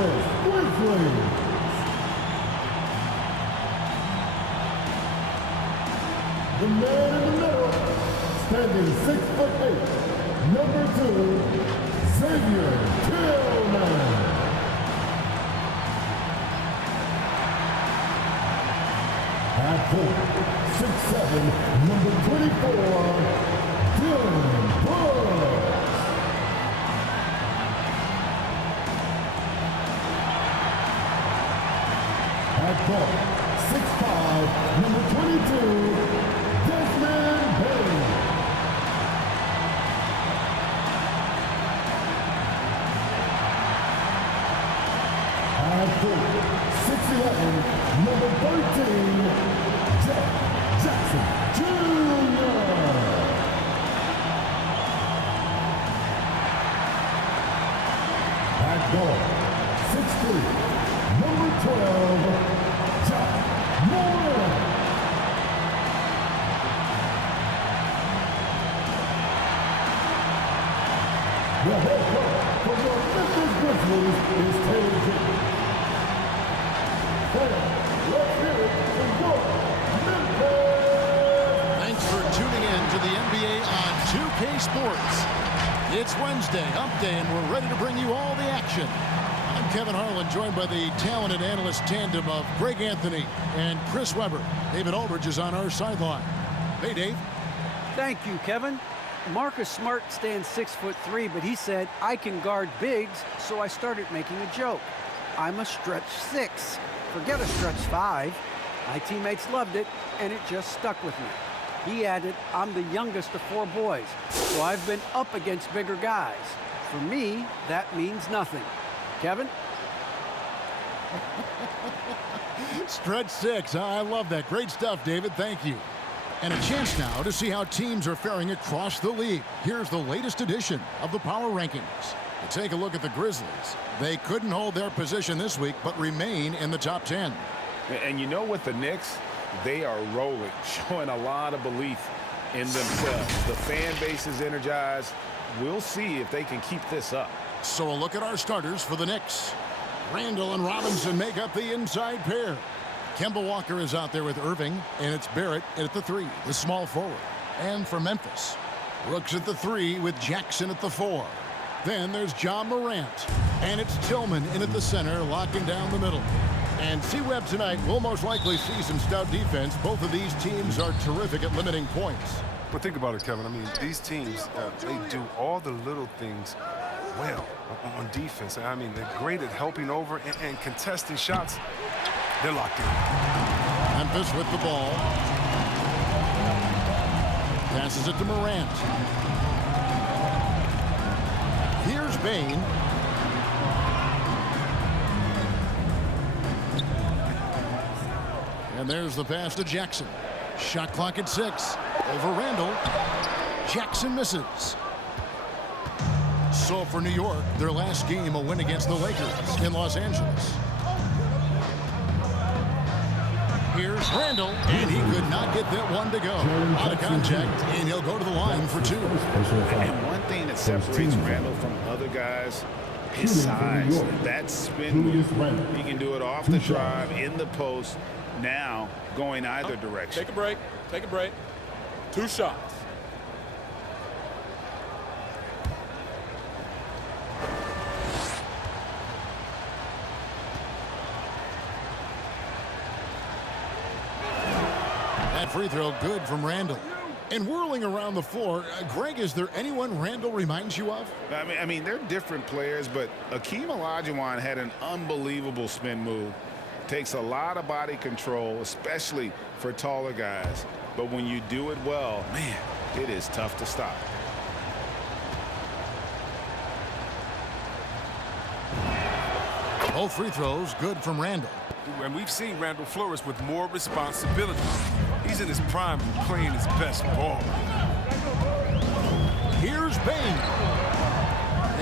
Memphis Grizzlies. The man in the middle, standing 6'8", number 2, Xavier Tillman. At point, 6'7", number 24, Dylan Brooks. At point, 6'5", number 22, Desmond Bane. At point, 6'11", number 13, Jeff Jackson Jr. At guard, 6'3", number 12, Jack Moore. The head coach for your Memphis Grizzlies is Taylor Jenkins. Let's hear it for your Memphis. Thanks for tuning in to the NBA on 2K Sports. It's Wednesday, Hump Day, and we're ready to bring you all the action. I'm Kevin Harlan, joined by the talented analyst tandem of Greg Anthony and Chris Webber. David Aldridge is on our sideline. Hey, Dave. Thank you, Kevin. Marcus Smart stands 6'3", but he said, I can guard bigs, so I started making a joke. I'm a stretch 6. Forget a stretch 5. My teammates loved it, and it just stuck with me. He added, I'm the youngest of 4 boys, so I've been up against bigger guys. For me, that means nothing. Kevin? Stretch 6. I love that. Great stuff, David. Thank you. And a chance now to see how teams are faring across the league. Here's the latest edition of the Power Rankings. To take a look at the Grizzlies. They couldn't hold their position this week, but remain in the top 10. And you know what, the Knicks, they are rolling, showing a lot of belief in themselves. The fan base is energized. We'll see if they can keep this up. So a look at our starters for the Knicks. Randall and Robinson make up the inside pair. Kemba Walker is out there with Irving, and it's Barrett at the 3, the small forward. And for Memphis, Brooks at the 3 with Jackson at the 4. Then there's John Morant, and it's Tillman in at the center, locking down the middle. And C-Web tonight will most likely see some stout defense. Both of these teams are terrific at limiting points. But think about it, Kevin. I mean, these teams, they do all the little things well on defense. I mean, they're great at helping over and contesting shots. They're locked in. Memphis with the ball. Passes it to Morant. Here's Bane. And there's the pass to Jackson. Shot clock at 6. Over Randall. Jackson misses. So for New York, their last game a win against the Lakers in Los Angeles. Here's Randall, and he could not get that one to go. Out of contact, and he'll go to the line for 2. And one thing that separates Randall from other guys, his size. That spin move, he can do it off the drive, in the post, now going either direction. Take a break. Take a break. 2 shots. That free throw good from Randall. And whirling around the floor, Greg, is there anyone Randall reminds you of? I mean, they're different players, but Akeem Olajuwon had an unbelievable spin move. Takes a lot of body control, especially for taller guys. But when you do it well, man, it is tough to stop. Both free throws good from Randall. And we've seen Randall flourish with more responsibility. He's in his prime and playing his best ball. Here's Bane.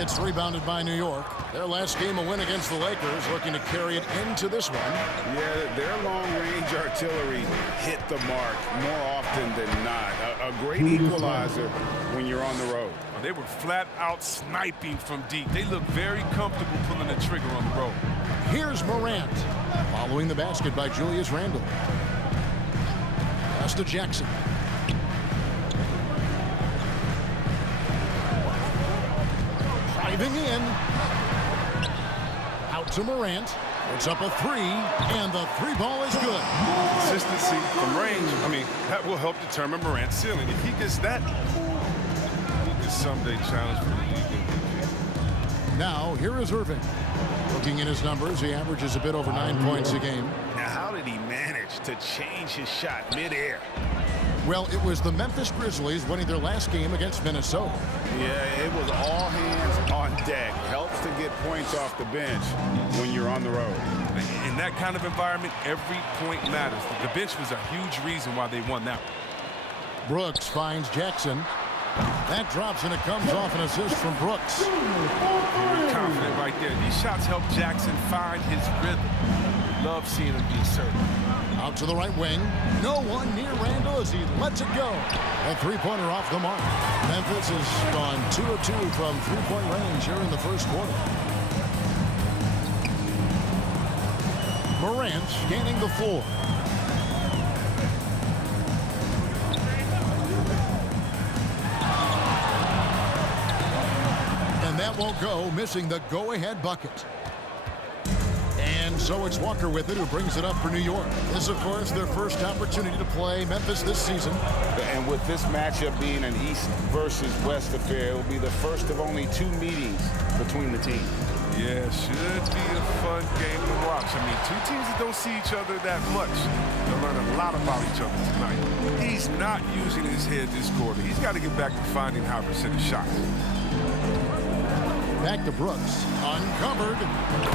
It's rebounded by New York. Their last game a win against the Lakers, looking to carry it into this one. Yeah, their long-range artillery hit the mark more often than not. A great equalizer when you're on the road. They were flat out sniping from deep. They look very comfortable pulling the trigger on the road. Here's Morant, following the basket by Julius Randle. Pass to Jackson. Driving in. Out to Morant. It's up a three, and the three ball is good. Consistency from range, I mean, that will help determine Morant's ceiling. If he gets that, he could someday challenge for the league MVP. Now, here is Irving. Looking at his numbers, he averages a bit over 9 points a game. Now, how did he manage to change his shot midair? Well, it was the Memphis Grizzlies winning their last game against Minnesota. Yeah, it was all hands on deck. Helps to get points off the bench when you're on the road. In that kind of environment, every point matters. The bench was a huge reason why they won that one. Brooks finds Jackson. That drops, and it comes off an assist from Brooks. Very confident right there. These shots help Jackson find his rhythm. Love seeing him be assertive. Out to the right wing. No one near Randle as he lets it go. A three-pointer off the mark. Memphis has gone 2 of 2 from three-point range here in the first quarter. Morant scanning the floor. And that won't go, missing the go-ahead bucket. And so it's Walker with it, who brings it up for New York. This, of course, their first opportunity to play Memphis this season. And with this matchup being an East versus West affair, it will be the first of only 2 meetings between the teams. Yeah, should be a fun game to watch. I mean, 2 teams that don't see each other that much. They'll learn a lot about each other tonight. He's not using his head this quarter. He's got to get back to finding high percentage shots. Back to Brooks. Uncovered.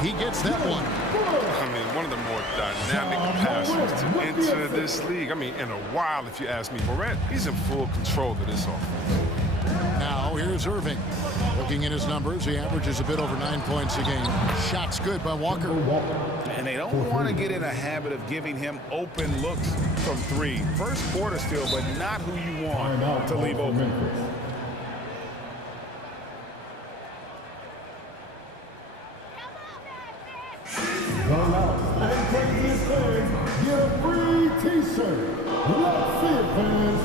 He gets that one. I mean, one of the more dynamic passes to enter this league. I mean, in a while, if you ask me. Morant, he's in full control of this offense. Now, here's Irving. Looking at his numbers, he averages a bit over 9 points a game. Shots good by Walker. And they don't want to get in a habit of giving him open looks from 3. First quarter still, but not who you want to leave open. Run out and craziest fans get a free t-shirt. Let's see it, fans.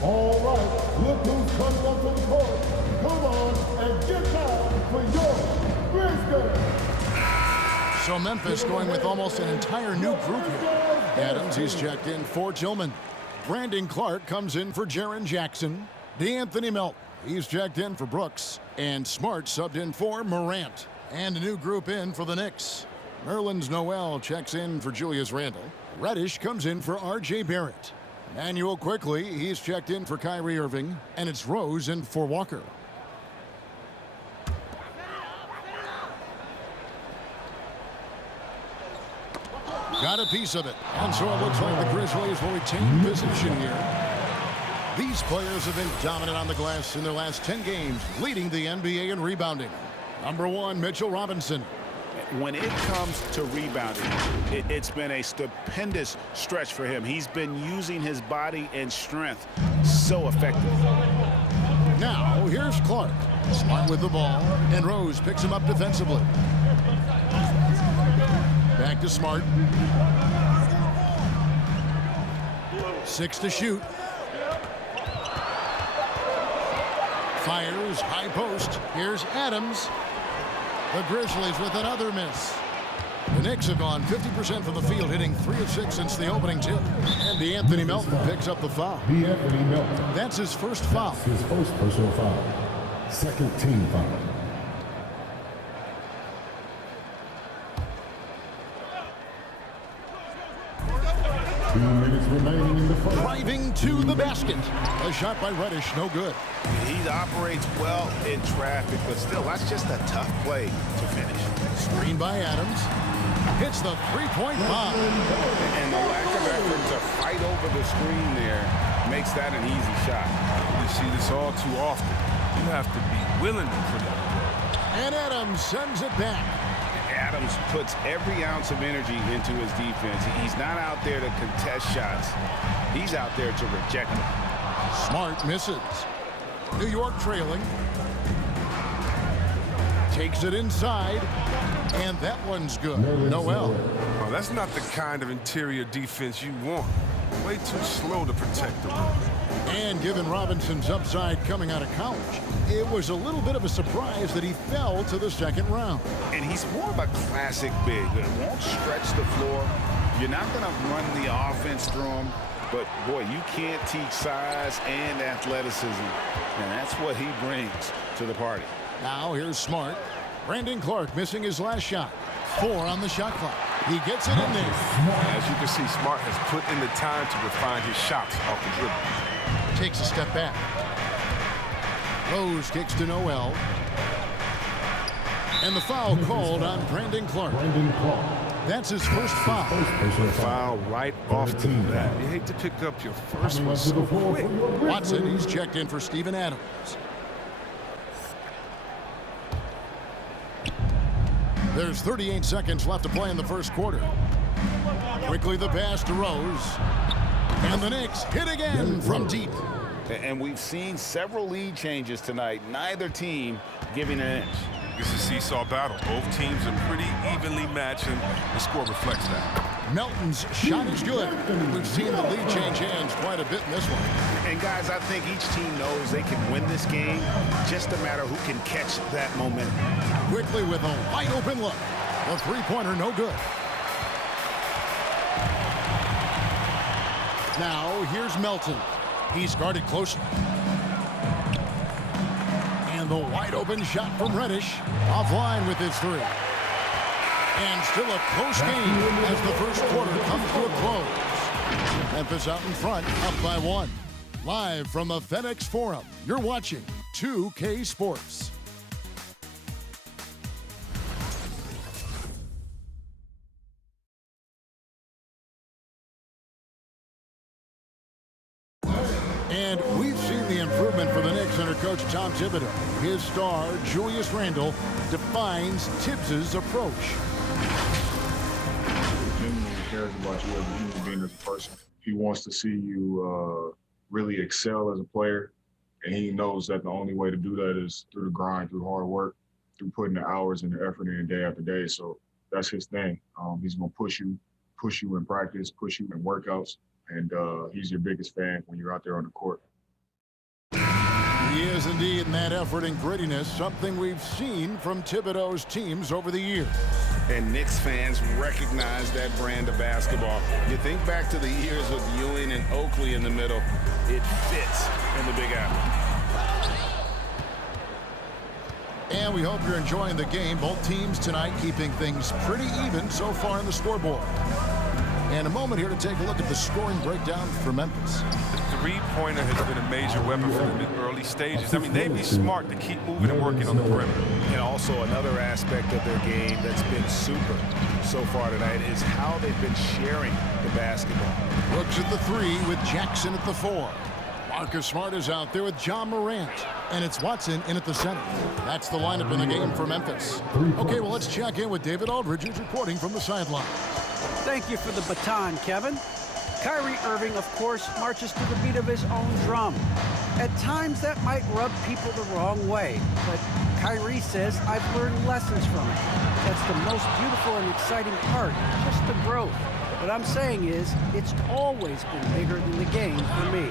All right, look who's coming up to the court. Come on and get down for your Grizzlies. So Memphis going with almost an entire new group here. Adams, he's checked in for Tillman. Brandon Clark comes in for Jaren Jackson. DeAnthony Melton, he's checked in for Brooks. And Smart subbed in for Morant. And a new group in for the Knicks. Nerlens Noel checks in for Julius Randle. Reddish comes in for R.J. Barrett. Manuel Quickly, he's checked in for Kyrie Irving. And it's Rose in for Walker. Got a piece of it. And so it looks like the Grizzlies will retain position here. These players have been dominant on the glass in their last 10 games, leading the NBA in rebounding. Number 1, Mitchell Robinson. When it comes to rebounding, it's been a stupendous stretch for him. He's been using his body and strength so effectively. Now, here's Clark. Smart with the ball, and Rose picks him up defensively. Back to Smart. 6 to shoot. Fires, high post. Here's Adams. The Grizzlies with another miss. The Knicks have gone 50% from the field, hitting 3 of 6 since the opening tip. And DeAnthony Melton picks up the foul. DeAnthony Melton. That's his first foul. His first personal foul. Second team foul. Remaining in the first. Driving to the basket. A shot by Reddish, no good. He operates well in traffic, but still, that's just a tough play to finish. Screen by Adams. Hits the three-point bomb. And the lack of effort to fight over the screen there makes that an easy shot. We see this all too often. You have to be willing to put it And Adams sends it back. Adams puts every ounce of energy into his defense. He's not out there to contest shots. He's out there to reject them. Smart misses. New York trailing. Takes it inside. And that one's good. Noel. Well, that's not the kind of interior defense you want. Way too slow to protect the rim. And given Robinson's upside coming out of college, it was a little bit of a surprise that he fell to the second round. And he's more of a classic big. It won't stretch the floor. You're not going to run the offense through him. But, boy, you can't teach size and athleticism. And that's what he brings to the party. Now here's Smart. Brandon Clark missing his last shot. 4 on the shot clock. He gets it in there. As you can see, Smart has put in the time to refine his shots off the dribble. Takes a step back. Rose kicks to Noel. And the foul called on Brandon Clark. That's his first foul. Foul right off the bat. You hate to pick up your first one so quick. Watson, he's checked in for Steven Adams. There's 38 seconds left to play in the first quarter. Quickly the pass to Rose. And the Knicks hit again from deep. And we've seen several lead changes tonight. Neither team giving an inch. It's a seesaw battle. Both teams are pretty evenly matched, and the score reflects that. Melton's shot is good. We've seen the lead change hands quite a bit in this one. And, guys, I think each team knows they can win this game. Just a matter who can catch that momentum. Quickly with a wide open look. The three-pointer no good. Now here's Melton. He's guarded closely. And the wide open shot from Reddish. Offline with his 3. And still a close game as the first quarter comes to a close. Memphis out in front, up by 1. Live from the FedEx Forum, you're watching 2K Sports. And we've seen the improvement for the Knicks under Coach Tom Thibodeau. His star, Julius Randle, defines Tibbs' approach. He genuinely cares about you as a human being, as a person. He wants to see you really excel as a player, and he knows that the only way to do that is through the grind, through hard work, through putting the hours and the effort in day after day. So that's his thing. He's going to push you in practice, push you in workouts, and he's your biggest fan when you're out there on the court. He is indeed in that effort and grittiness, something we've seen from Thibodeau's teams over the years. And Knicks fans recognize that brand of basketball. You think back to the years with Ewing and Oakley in the middle, it fits in the Big Apple. And we hope you're enjoying the game. Both teams tonight keeping things pretty even so far in the scoreboard. And a moment here to take a look at the scoring breakdown for Memphis. The three-pointer has been a major weapon from the early stages. I mean, they'd be smart to keep moving and working on the perimeter. And also another aspect of their game that's been super so far tonight is how they've been sharing the basketball. Looks at the 3 with Jackson at the 4. Marcus Smart is out there with John Morant. And it's Watson in at the center. That's the lineup in the game for Memphis. Okay, well, let's check in with David Aldridge, who's reporting from the sideline. Thank you for the baton, Kevin. Kyrie Irving, of course, marches to the beat of his own drum. At times, that might rub people the wrong way, but Kyrie says, I've learned lessons from it. That's the most beautiful and exciting part, just the growth. What I'm saying is, it's always been bigger than the game for me.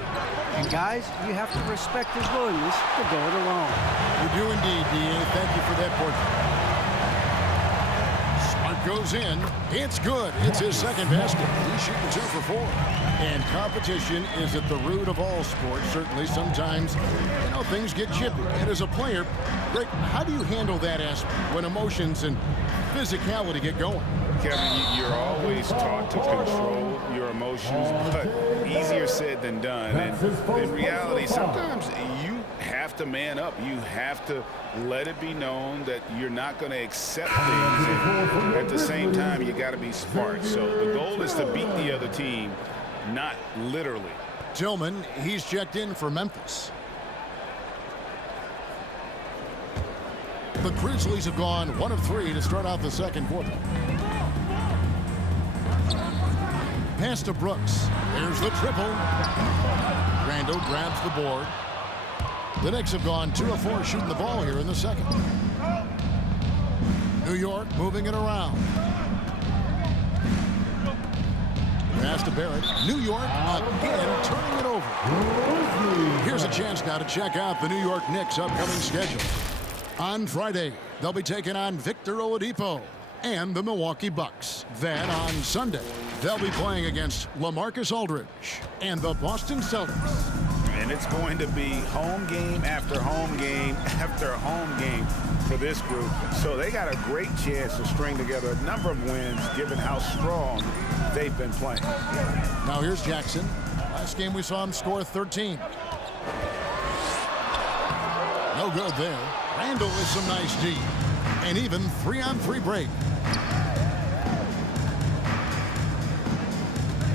And guys, you have to respect his willingness to go it alone. We do indeed, D.A. Thank you for that portrait. Goes in. It's good. It's his second basket. He's shooting 2 for 4. And competition is at the root of all sports. Certainly sometimes, things get chippy. And as a player, Greg, how do you handle that aspect when emotions and physicality get going? Kevin, you're always taught to control your emotions, but easier said than done. And in reality, sometimes you have to man up. You have to let it be known that you're not going to accept things. And at the same time, you got to be smart. So the goal is to beat the other team, not literally. Tillman, he's checked in for Memphis. The Grizzlies have gone 1 of 3 to start out the second quarter. Pass to Brooks. There's the triple. Randall grabs the board. The Knicks have gone 2 of 4 shooting the ball here in the second. New York moving it around. Pass to Barrett. New York again turning it over. Here's a chance now to check out the New York Knicks' upcoming schedule. On Friday, they'll be taking on Victor Oladipo and the Milwaukee Bucks. Then on Sunday, they'll be playing against LaMarcus Aldridge and the Boston Celtics. And it's going to be home game after home game after home game for this group. So they got a great chance to string together a number of wins given how strong they've been playing. Now here's Jackson. Last game we saw him score 13. No good there. Randall with some nice D. And even 3-on-3 break.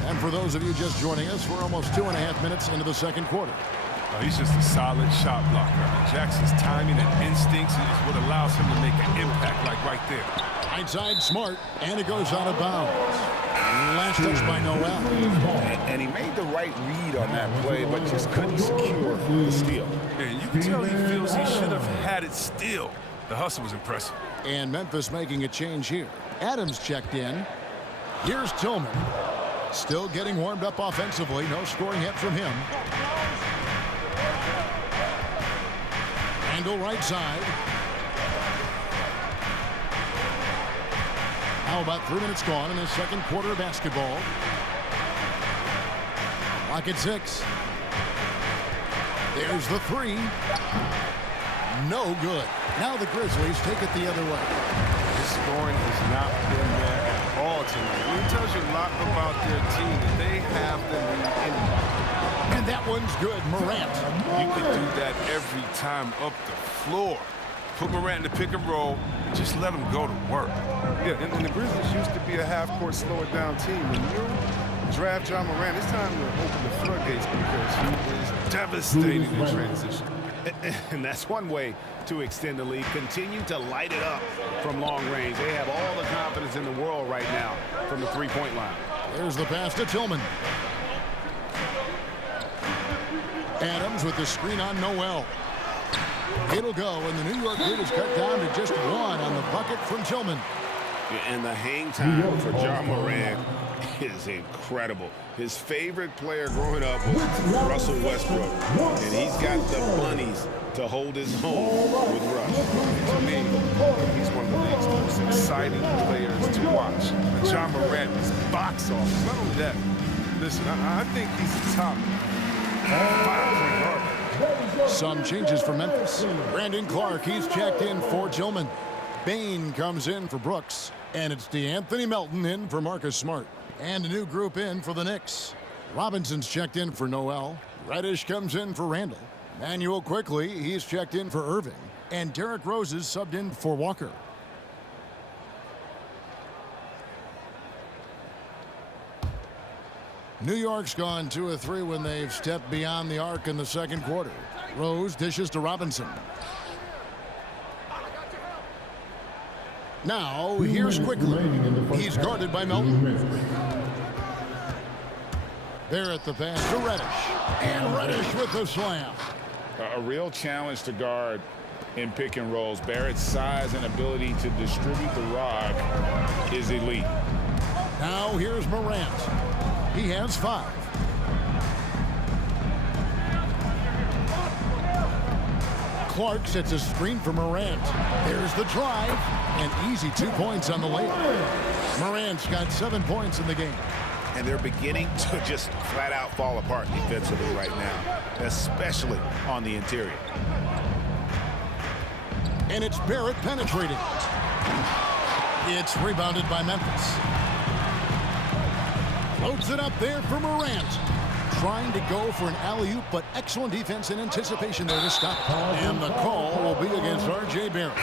And for those of you just joining us, we're almost 2.5 minutes into the second quarter. Oh, he's just a solid shot blocker. I mean, Jackson's timing and instincts is what allows him to make an impact like right there. Right side Smart, and it goes out of bounds. Last touch by Noel. And he made the right read on that play, but just couldn't secure the steal. And you can tell he feels he should have had it still. The hustle was impressive. And Memphis making a change here. Adams checked in. Here's Tillman. Still getting warmed up offensively. No scoring yet from him. Randall right side. Now about 3 minutes gone in the second quarter of basketball. Clock at 6. There's the 3. No good. Now the Grizzlies take it the other way. His scoring has not been there at all tonight. It tells you a lot about their team that they have the lead in. And that one's good. Morant. You could do that every time up the floor. Put Morant in the pick and roll. Just let him go to work. Yeah, and the Grizzlies used to be a half-court, slow-it-down team. When you draft John Morant, it's time to open the floodgates because he is devastating in transition. And that's one way to extend the lead. Continue to light it up from long range. They have all the confidence in the world right now from the three-point line. There's the pass to Tillman. Adams with the screen on Noel. It'll go, and the New York lead is cut down to just 1 on the bucket from Tillman. And the hang time for John Morant is incredible. His favorite player growing up was Russell Westbrook, and he's got the bunnies to hold his own with Russ. To me, he's one of the league's most exciting players to watch. And John Morant is box office. Not only that, listen, I think he's the top 5-point guard. Some changes for Memphis. Brandon Clark, he's checked in for Tillman. Bain comes in for Brooks. And it's DeAnthony Melton in for Marcus Smart. And a new group in for the Knicks. Robinson's checked in for Noel. Reddish comes in for Randall. Manuel Quickly, he's checked in for Irving. And Derrick Rose is subbed in for Walker. New York's gone 2 of 3 when they've stepped beyond the arc in the second quarter. Rose dishes to Robinson. Now, here's Quickly. He's guarded by Melton. There at the pass to Reddish. And Reddish with the slam. A real challenge to guard in pick and rolls. Barrett's size and ability to distribute the rock is elite. Now here's Morant. He has 5. Clark sets a screen for Morant. There's the drive. And easy 2 points on the layup. Morant's got 7 points in the game. And they're beginning to just flat out fall apart defensively right now, especially on the interior. And it's Barrett penetrating. It's rebounded by Memphis. Floats it up there for Morant. Trying to go for an alley-oop, but excellent defense and anticipation there to stop. And the call will be against R.J. Barrett.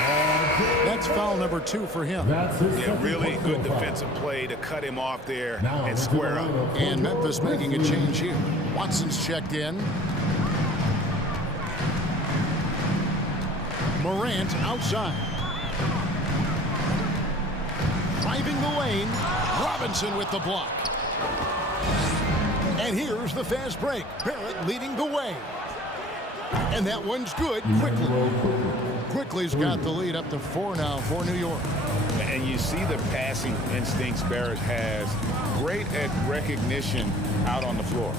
That's foul number 2 for him. Yeah, really good defensive play to cut him off there and square up. And Memphis making a change here. Watson's checked in. Morant outside. driving the lane. Robinson with the block. And here's the fast break. Barrett leading the way. And that one's good. Quickly's got the lead up to 4 now for New York. And you see the passing instincts Barrett has. Great at recognition out on the floor.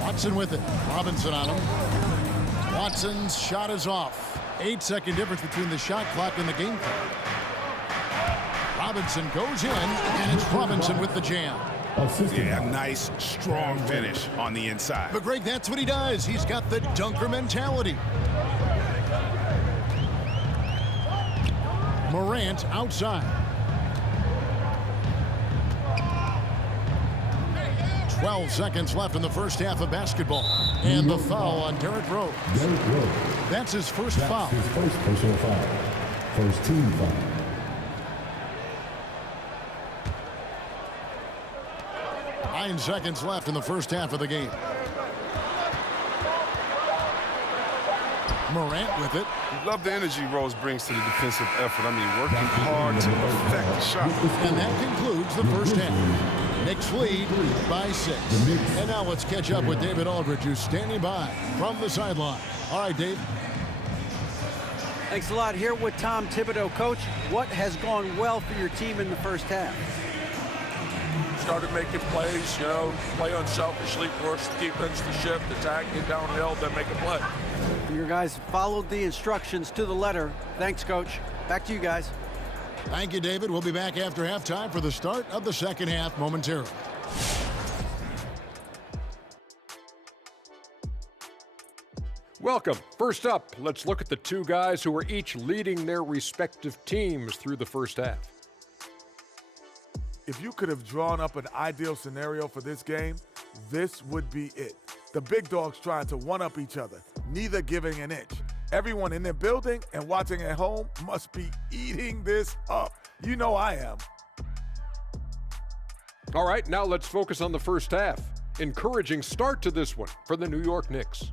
Watson with it. Robinson on him. Watson's shot is off. 8-second difference between the shot clock and the game clock. Robinson goes in, and it's Robinson with the jam. Yeah, nice, strong finish on the inside. But Greg, that's what he does. He's got the dunker mentality. Morant outside. 12 seconds left in the first half of basketball. And the foul on Derrick Rose. That's his first foul. His first personal foul. First team foul. Nine seconds left in the first half of the game. Morant with it. Love the energy Rose brings to the defensive effort. I mean, working hard to affect the shot. And that concludes the first half. Knicks lead by 6. And now let's catch up with David Aldridge, who's standing by from the sideline. All right, Dave. Thanks a lot. Here with Tom Thibodeau. Coach, what has gone well for your team in the first half? Started making plays, play unselfishly, force the defense to shift, attack, get downhill, then make a play. Your guys followed the instructions to the letter. Thanks, Coach. Back to you guys. Thank you, David. We'll be back after halftime for the start of the second half momentarily. Welcome. First up, let's look at the two guys who are each leading their respective teams through the first half. If you could have drawn up an ideal scenario for this game, this would be it. The big dogs trying to one-up each other, neither giving an inch. Everyone in their building and watching at home must be eating this up. You know I am. All right, now let's focus on the first half. Encouraging start to this one for the New York Knicks.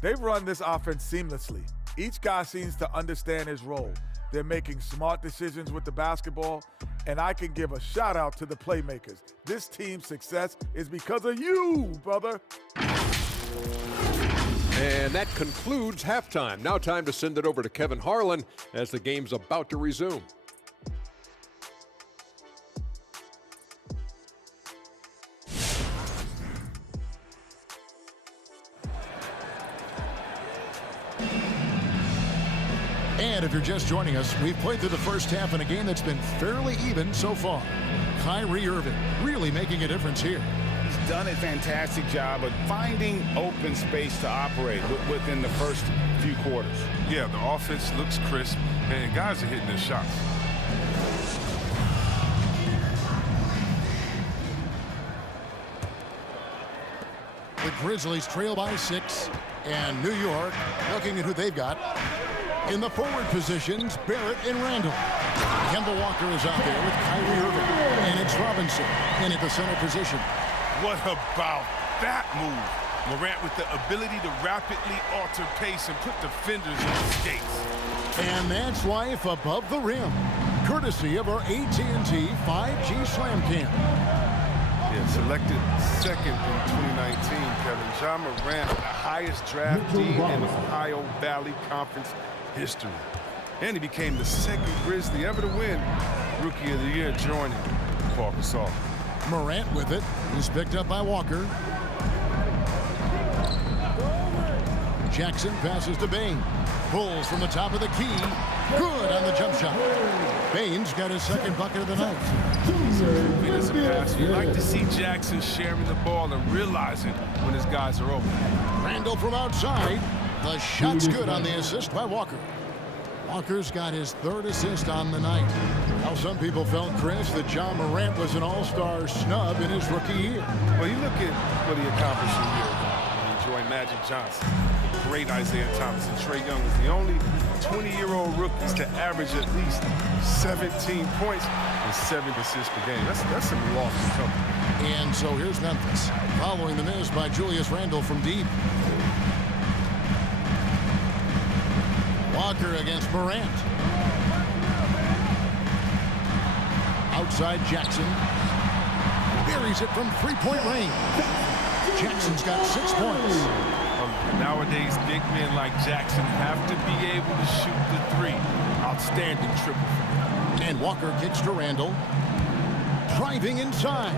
They've run this offense seamlessly. Each guy seems to understand his role. They're making smart decisions with the basketball, and I can give a shout out to the playmakers. This team's success is because of you, brother. And that concludes halftime. Now time to send it over to Kevin Harlan as the game's about to resume. And if you're just joining us, we've played through the first half in a game that's been fairly even so far. Kyrie Irving really making a difference here. He's done a fantastic job of finding open space to operate within the first few quarters. Yeah, the offense looks crisp, and guys are hitting their shots. The Grizzlies trail by 6, and New York looking at who they've got. In the forward positions, Barrett and Randall. Kemba Walker is out there with Kyrie Irving, and it's Robinson in at the center position. What about that move? Morant with the ability to rapidly alter pace and put defenders on skates. And that's life above the rim, courtesy of our AT&T 5G Slam Cam. Yeah, selected second in 2019, Kevin. Ja Morant, the highest draftee in Ohio Valley Conference history. And he became the second Grizzly ever to win Rookie of the Year, joining Paul Gasol. Morant with it. He's picked up by Walker. Jackson passes to Bane. Pulls from the top of the key. Good on the jump shot. Bane's got his second bucket of the night. As a passer, you like to see Jackson sharing the ball and realizing when his guys are open. Randall from outside. The shot's good on the assist by Walker. Walker's got his third assist on the night. Now, some people felt, Chris, that Ja Morant was an all-star snub in his rookie year. Well, you look at what he accomplished a year ago. He joined Magic Johnson, great Isaiah Thomas, and Trae Young was the only 20-year-old rookies to average at least 17 points and 7 assists per game. That's some lofty company. And so here's Memphis, following the miss by Julius Randle from deep. Walker against Morant. Outside Jackson. Buries it from three-point range. Jackson's got 6 points. Nowadays, big men like Jackson have to be able to shoot the three. Outstanding triple. And Walker kicks to Randall. Driving inside.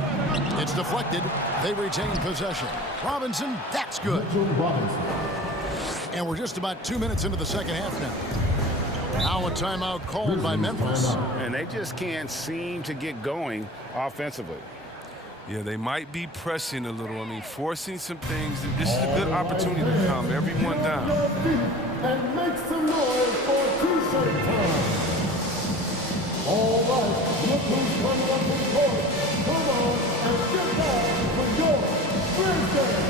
It's deflected. They retain possession. Robinson, that's good. And we're just about 2 minutes into the second half now. Now a timeout called by Memphis. And they just can't seem to get going offensively. Yeah, they might be pressing a little. I mean, forcing some things. This is a good opportunity to calm everyone down. And make some noise for T-shirt time. All right, look who's coming up to the court. Come on and get back for your Thursday.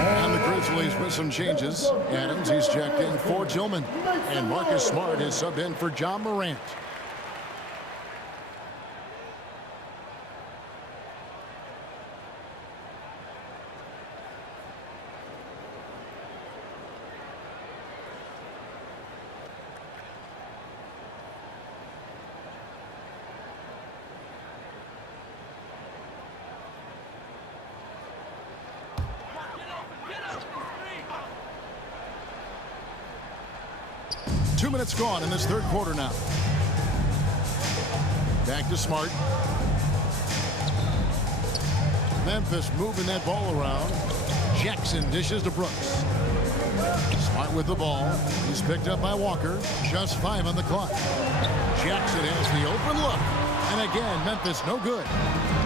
And the Grizzlies with some changes. Adams, he's checked in for Tillman. And Marcus Smart is subbed in for John Morant. Two minutes gone in this third quarter now. Back to Smart. Memphis moving that ball around. Jackson dishes to Brooks. Smart with the ball. He's picked up by Walker. Just 5 on the clock. Jackson has the open look. And again, Memphis no good.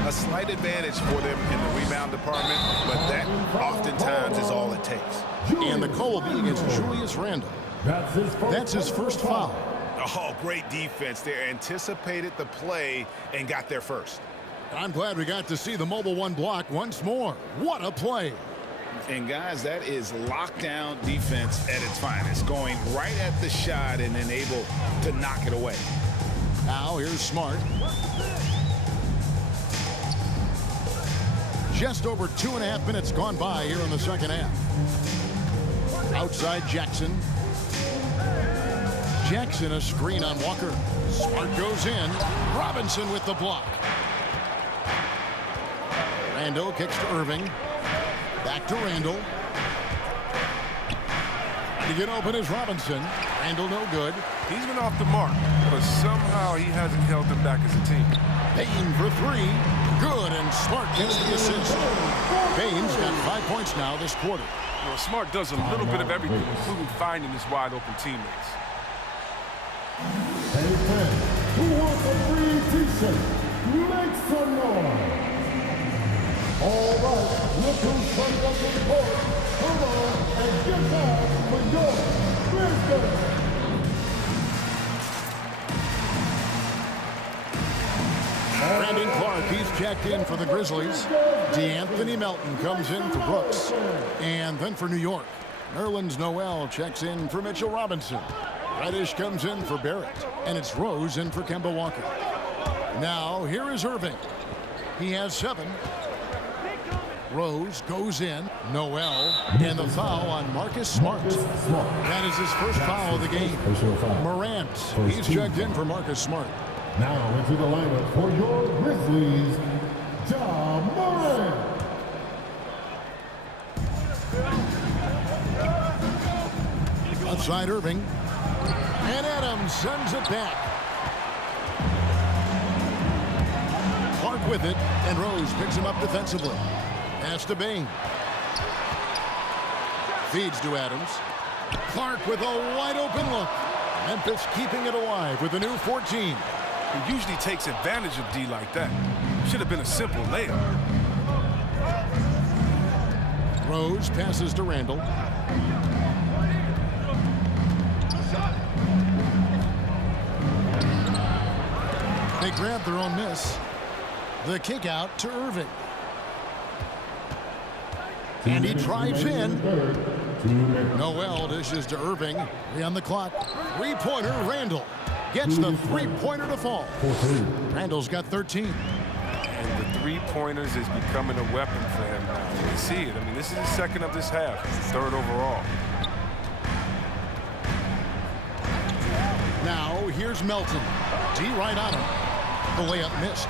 A slight advantage for them in the rebound department, but that oftentimes is all it takes. And the call will be against Julius Randle. That's his first foul. Oh, great defense there. Anticipated the play and got there first. I'm glad we got to see the mobile one block once more. What a play. And guys, that is lockdown defense at its finest. Going right at the shot and then able to knock it away. Now here's Smart. Just over 2.5 minutes gone by here in the second half. Outside Jackson. Jackson a screen on Walker. Smart goes in. Robinson with the block. Randall kicks to Irving. Back to Randall. To get open is Robinson. Randall no good. He's been off the mark, but somehow he hasn't held them back as a team. Payne for 3. Good, and Smart gets the assist. Payne's got 5 points now this quarter. You know, Smart does a little bit of everything, including finding his wide open teammates. Hey fans, who wants a free T-shirt? Make some noise. All right, look who's coming up to the court. Come on and get back for your Thursday. Brandon Clark, he's checked in for the Grizzlies. DeAnthony Melton comes in for Brooks. And then for New York, Nerlens Noel checks in for Mitchell Robinson. Reddish comes in for Barrett. And it's Rose in for Kemba Walker. Now, here is Irving. He has 7. Rose goes in. Noel. And the foul on Marcus Smart. That is his first foul of the game. Morant, he's checked in for Marcus Smart. Now into the lineup for your Grizzlies, Ja Morant. Outside Irving. And Adams sends it back. Clark with it, and Rose picks him up defensively. Pass to Bane. Feeds to Adams. Clark with a wide open look. Memphis keeping it alive with a new 14. He usually takes advantage of D like that. Should have been a simple layup. Rose passes to Randall. They grab their own miss. The kick out to Irving. And he drives in. Noel dishes to Irving. 3 on the clock. Three-pointer, Randall. Gets the three-pointer to fall. Randall's got 13. And the three-pointers is becoming a weapon for him now. You can see it. I mean, this is the second of this half. Third overall. Now, here's Melton. D right on him. The layup missed.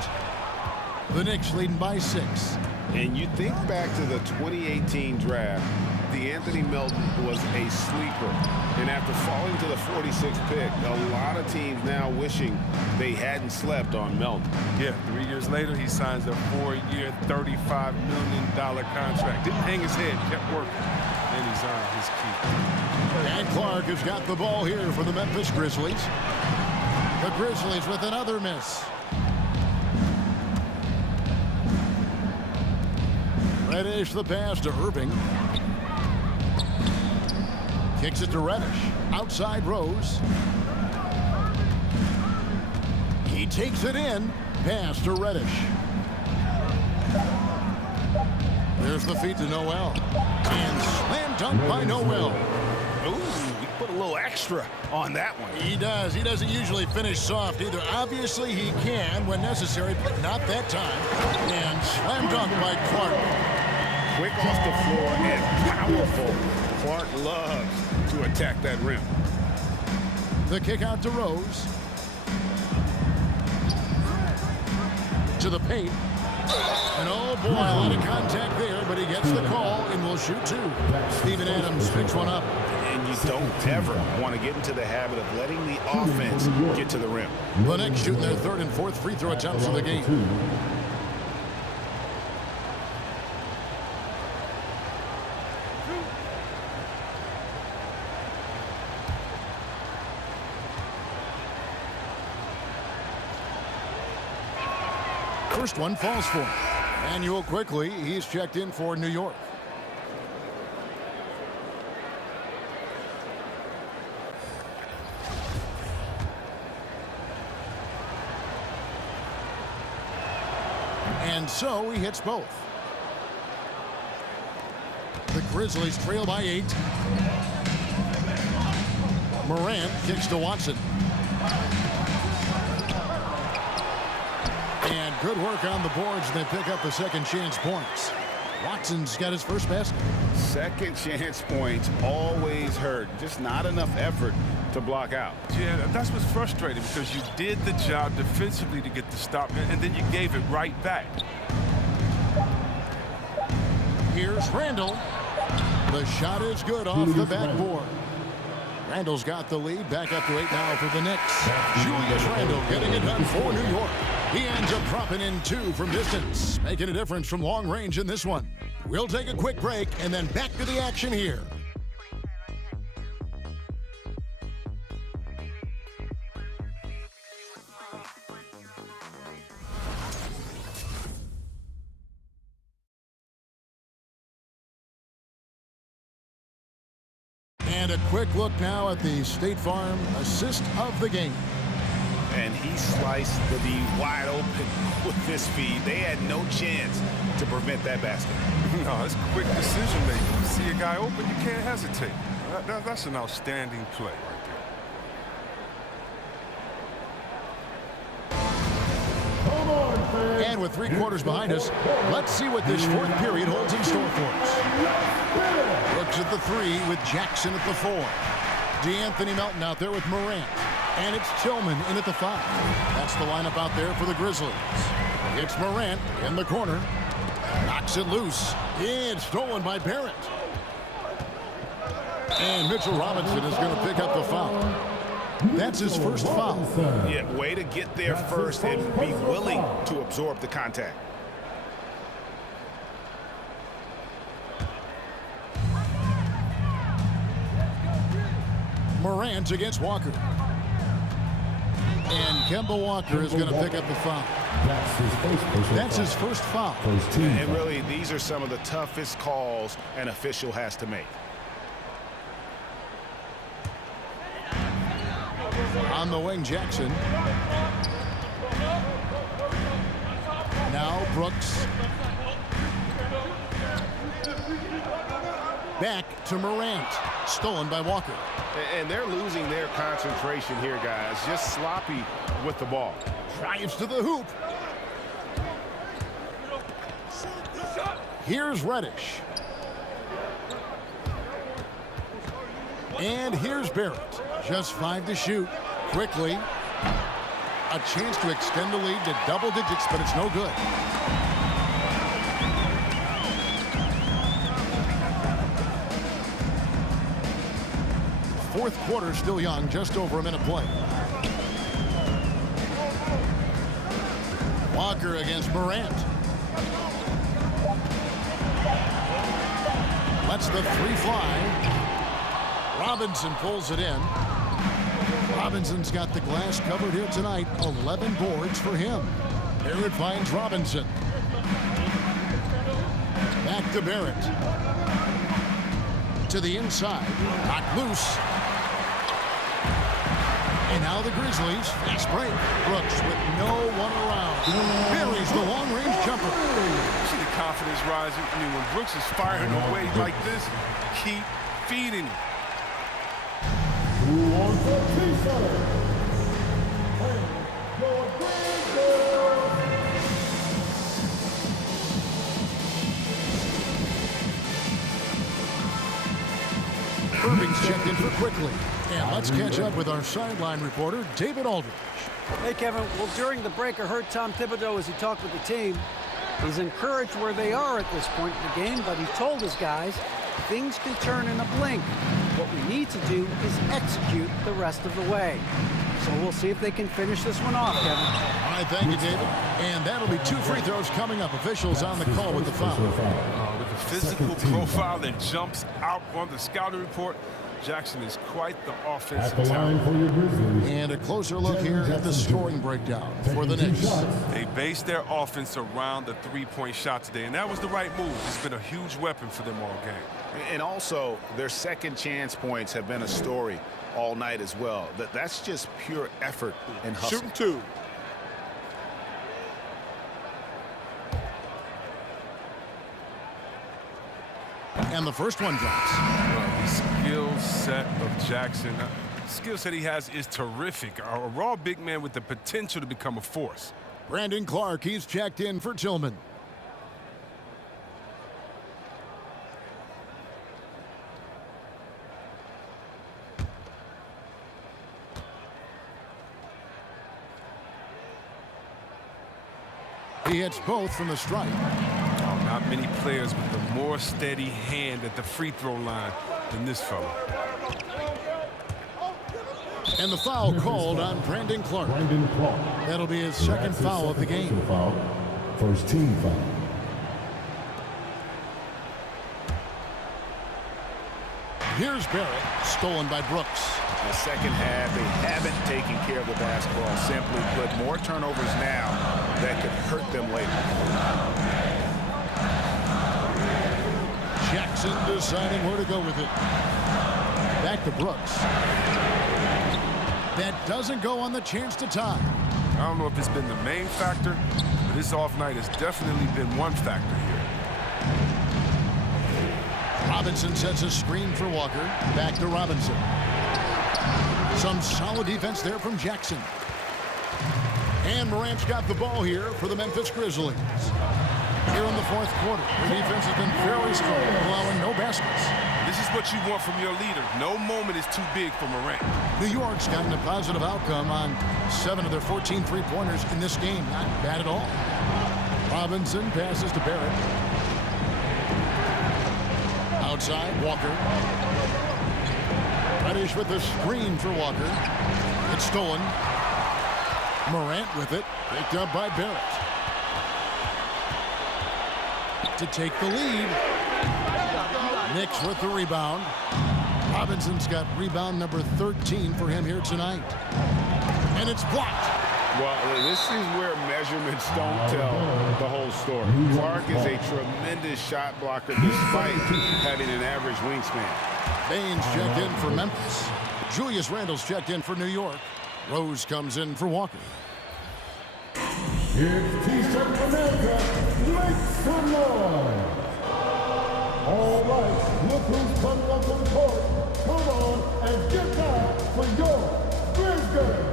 The Knicks leading by 6. And you think back to the 2018 draft, DeAnthony Melton was a sleeper. And after falling to the 46th pick, a lot of teams now wishing they hadn't slept on Melton. Yeah, 3 years later, he signs a 4-year, $35 million contract. Didn't hang his head, kept working. And he's earned his keep. And Clark has got the ball here for the Memphis Grizzlies. The Grizzlies with another miss. Reddish the pass to Irving. Kicks it to Reddish. Outside Rose. He takes it in. Pass to Reddish. There's the feed to Noel. And slam dunk by Noel. Ooh, he put a little extra on that one. He does. He doesn't usually finish soft either. Obviously, he can when necessary, but not that time. And slam dunk by Clark. Quick off the floor and powerful. Clark loves to attack that rim. The kick out to Rose. To the paint. And oh boy, a lot of contact there, but he gets the call and will shoot 2. Steven Adams picks one up. And you don't ever want to get into the habit of letting the offense get to the rim. The Knicks shooting their 3rd and 4th free throw attempts of the game. First one falls for him. Manuel quickly, he's checked in for New York. And so he hits both. The Grizzlies trail by 8. Morant kicks to Watson. And good work on the boards. They pick up the second chance points. Watson's got his first basket. Second chance points always hurt. Just not enough effort to block out. Yeah, that's what's frustrating because you did the job defensively to get the stop, and then you gave it right back. Here's Randall. The shot is good off the backboard. Randall's got the lead. Back up to 8 now for the Knicks. Julius Randall getting it done for New York. He ends up dropping in 2 from distance, making a difference from long range in this one. We'll take a quick break and then back to the action here. And a quick look now at the State Farm assist of the game. And he sliced the D wide open with his feed. They had no chance to prevent that basket. No, it's quick decision making. You see a guy open, you can't hesitate. That's an outstanding play right there. And with 3 quarters behind us, let's see what this 4th period holds in store for us. Brooks at the 3 with Jackson at the 4. DeAnthony Melton out there with Morant. And it's Tillman in at the 5. That's the lineup out there for the Grizzlies. It's Morant in the corner. Knocks it loose. It's stolen by Barrett. And Mitchell Robinson is going to pick up the foul. That's his first foul. Yeah, way to get there first and be willing to absorb the contact. Morant against Walker. And Kemba Walker is going to pick up the foul. That's his first foul. And really, these are some of the toughest calls an official has to make. On the wing, Jackson. Now Brooks. Back to Morant. Stolen by Walker. And they're losing their concentration here, guys. Just sloppy with the ball. Drives to the hoop. Here's Reddish. And here's Barrett. Just 5 to shoot. Quickly. A chance to extend the lead to double digits, but it's no good. Fourth quarter still young, just over a minute play. Walker against Morant. Lets the three fly. Robinson pulls it in. Robinson's got the glass covered here tonight. 11 boards for him. Barrett finds Robinson. Back to Barrett. To the inside. Knocked loose. And now the Grizzlies. Fast break. Brooks with no one around. Buries the long-range jumper. See the confidence rising. I mean, when Brooks is firing away like this, keep feeding him. Who wants a t-shirt? And your Grizzlies. Irving's checked in for quickly. And let's catch up with our sideline reporter, David Aldridge. Hey, Kevin. Well, during the break, I heard Tom Thibodeau as he talked with the team. He's encouraged where they are at this point in the game, but he told his guys things can turn in a blink. What we need to do is execute the rest of the way. So we'll see if they can finish this one off, Kevin. All right, thank you, David. And that'll be 2 free throws coming up. Officials on the call with the foul. With the physical profile that jumps out on the scouting report, Jackson is quite the offensive talent. And a closer look here at the scoring breakdown for the Knicks. They based their offense around the three-point shot today, and that was the right move. It's been a huge weapon for them all game. And also, their second chance points have been a story all night as well. That's just pure effort and hustle. Shooting 2. And the first one drops. Well, the skill set of Jackson, the skill set he has is terrific. A raw big man with the potential to become a force. Brandon Clark, he's checked in for Tillman. He hits both from the stripe. Not many players with a more steady hand at the free throw line than this fellow. And the foul called on Brandon Clark. That'll be his second foul of the game. First team foul. Here's Barrett, stolen by Brooks. In the second half, they haven't taken care of the basketball. Simply put, more turnovers now that could hurt them later. Jackson deciding where to go with it. Back to Brooks. That doesn't go on the chance to tie. I don't know if it's been the main factor, but this off night has definitely been one factor here. Robinson sets a screen for Walker. Back to Robinson. Some solid defense there from Jackson. And Morant's got the ball here for the Memphis Grizzlies. Here in the fourth quarter, the defense has been very strong, allowing no baskets. This is what you want from your leader. No moment is too big for Morant. New York's gotten a positive outcome on 7 of their 14 three-pointers in this game. Not bad at all. Robinson passes to Barrett. Outside, Walker. Reddish with the screen for Walker. It's stolen. Morant with it. Picked up by Barrett. To take the lead. Knicks with the rebound. Robinson's got rebound number 13 for him here tonight. And it's blocked. Well, this is where measurements don't tell the whole story. Clark is a tremendous shot blocker despite having an average wingspan. Baines checked in for Memphis. Julius Randle's checked in for New York. Rose comes in for Walker. It's T-shirt America. Make some noise. All right, look who's coming up to the court. Come on and get down for your Grizzlies.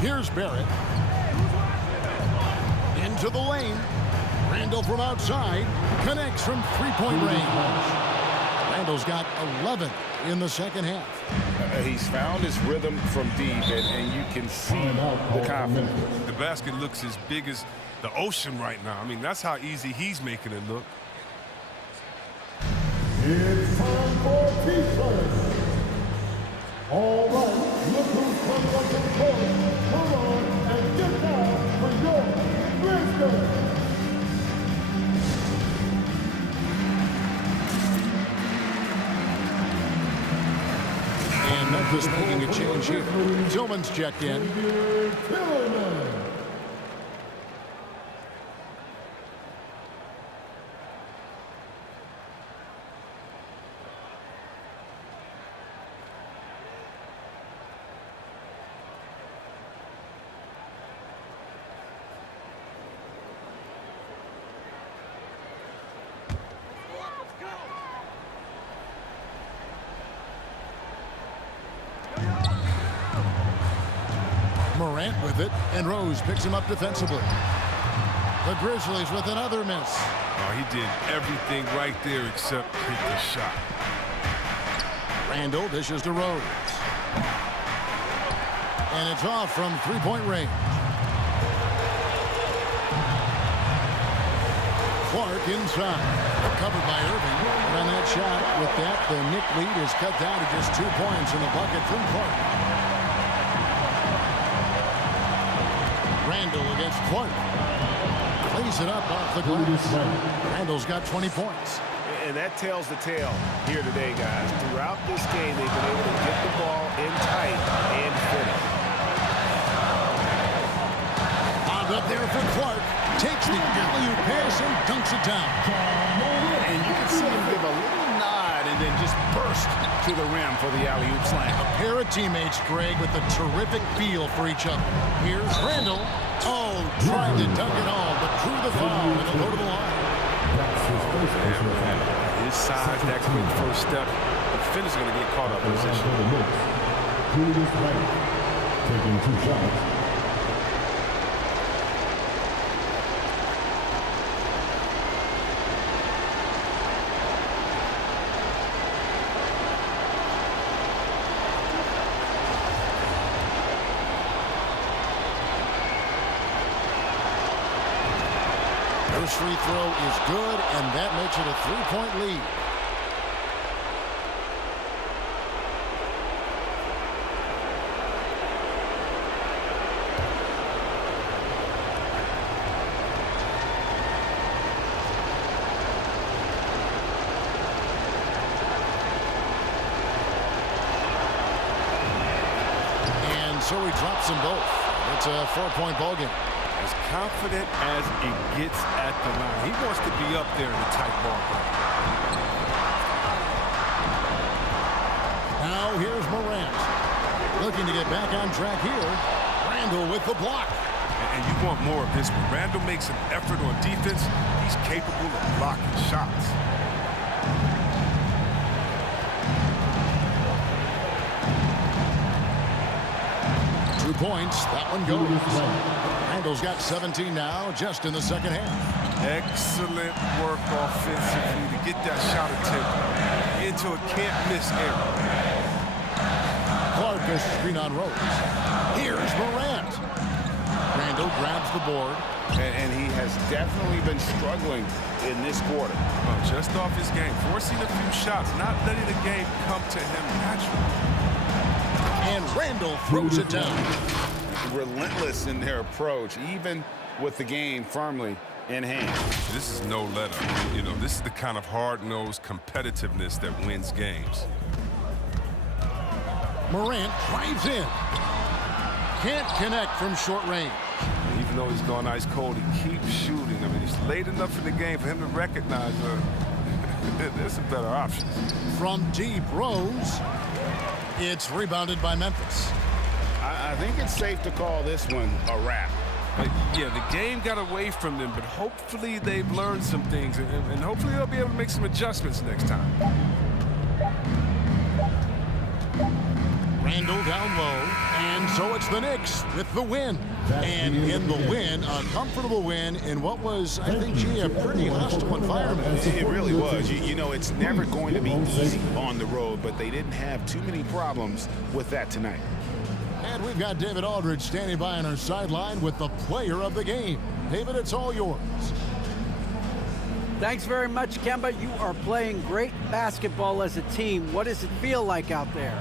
Here's Barrett. Into the lane. Randall from outside. Connects from three-point range. Randall's got 11 in the second half. He's found his rhythm from deep, and you can see the confidence. The basket looks as big as the ocean right now. I mean, that's how easy he's making it look. It's time for T-shirts. All right, look who's coming up to the court. Come on and get down for your Grizzlies. And Memphis making a change here. Tillman's checked in. Tillman. Morant with it, and Rose picks him up defensively. The Grizzlies with another miss. Oh, he did everything right there except hit the shot. Randall dishes to Rose. And it's off from three-point range. Clark inside. Covered by Irving. And on that shot, with that, the Knick lead is cut down to just 2 points in the bucket from Clark. Randall against Clark. Cleans it up off the glass. Randall's got 20 points. And that tells the tale here today, guys. Throughout this game, they've been able to get the ball in tight and finish. Bobbed up there for Clark. Takes the alley-oop pass and dunks it down. And you can see him give a little nod and then just burst to the rim for the alley-oop slam. A pair of teammates, Greg, with a terrific feel for each other. Here's Randall. Oh, trying to dunk it all, but drew the foul and go to the line. His size, that quick first step, the defender's going to get caught up in position. Julius Randle taking 2 shots. First free throw is good, and that makes it a 3-point lead. And so he drops them both. It's a 4-point ball game. As confident as it gets at the line. He wants to be up there in the tight ball game. Now here's Morant. Looking to get back on track here. Randall with the block. And you want more of this one. Randall makes an effort on defense. He's capable of blocking shots. 2 points. That one goes. Randall's got 17 now, just in the second half. Excellent work offensively to get that shot attempt into a can't-miss area. Clark goes screen on Rose. Here's Morant. Randall grabs the board. And he has definitely been struggling in this quarter. Well, just off his game, forcing a few shots, not letting the game come to him naturally. And Randall throws it down. Relentless in their approach, even with the game firmly in hand. This is no let-up. You know, this is the kind of hard-nosed competitiveness that wins games. Morant drives in. Can't connect from short range. Even though he's gone ice cold, he keeps shooting. I mean, he's late enough in the game for him to recognize there's some better options. From deep, Rose. It's rebounded by Memphis. I think it's safe to call this one a wrap. Yeah, the game got away from them, but hopefully they've learned some things, and hopefully they'll be able to make some adjustments next time. Randall down low, and so it's the Knicks with the win. And in the win, a comfortable win in what was, I think, a pretty hostile environment. It really was. You know, it's never going to be easy on the road, but they didn't have too many problems with that tonight. And we've got David Aldridge standing by on our sideline with the player of the game. David, it's all yours. Thanks very much, Kemba. You are playing great basketball as a team. What does it feel like out there?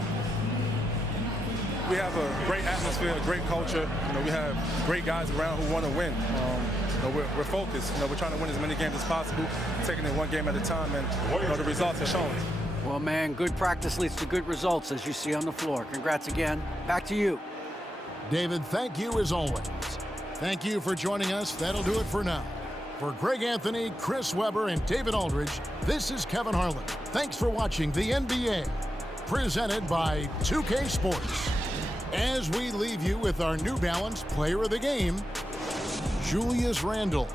We have a great atmosphere, a great culture. You know, we have great guys around who want to win. You know, we're focused. You know, we're trying to win as many games as possible, taking it one game at a time, and you know, the results have shown. Well, man, good practice leads to good results, as you see on the floor. Congrats again. Back to you. David, thank you as always. Thank you for joining us. That'll do it for now. For Greg Anthony, Chris Webber, and David Aldridge, this is Kevin Harlan. Thanks for watching the NBA, presented by 2K Sports. As we leave you with our New Balance Player of the Game, Julius Randle.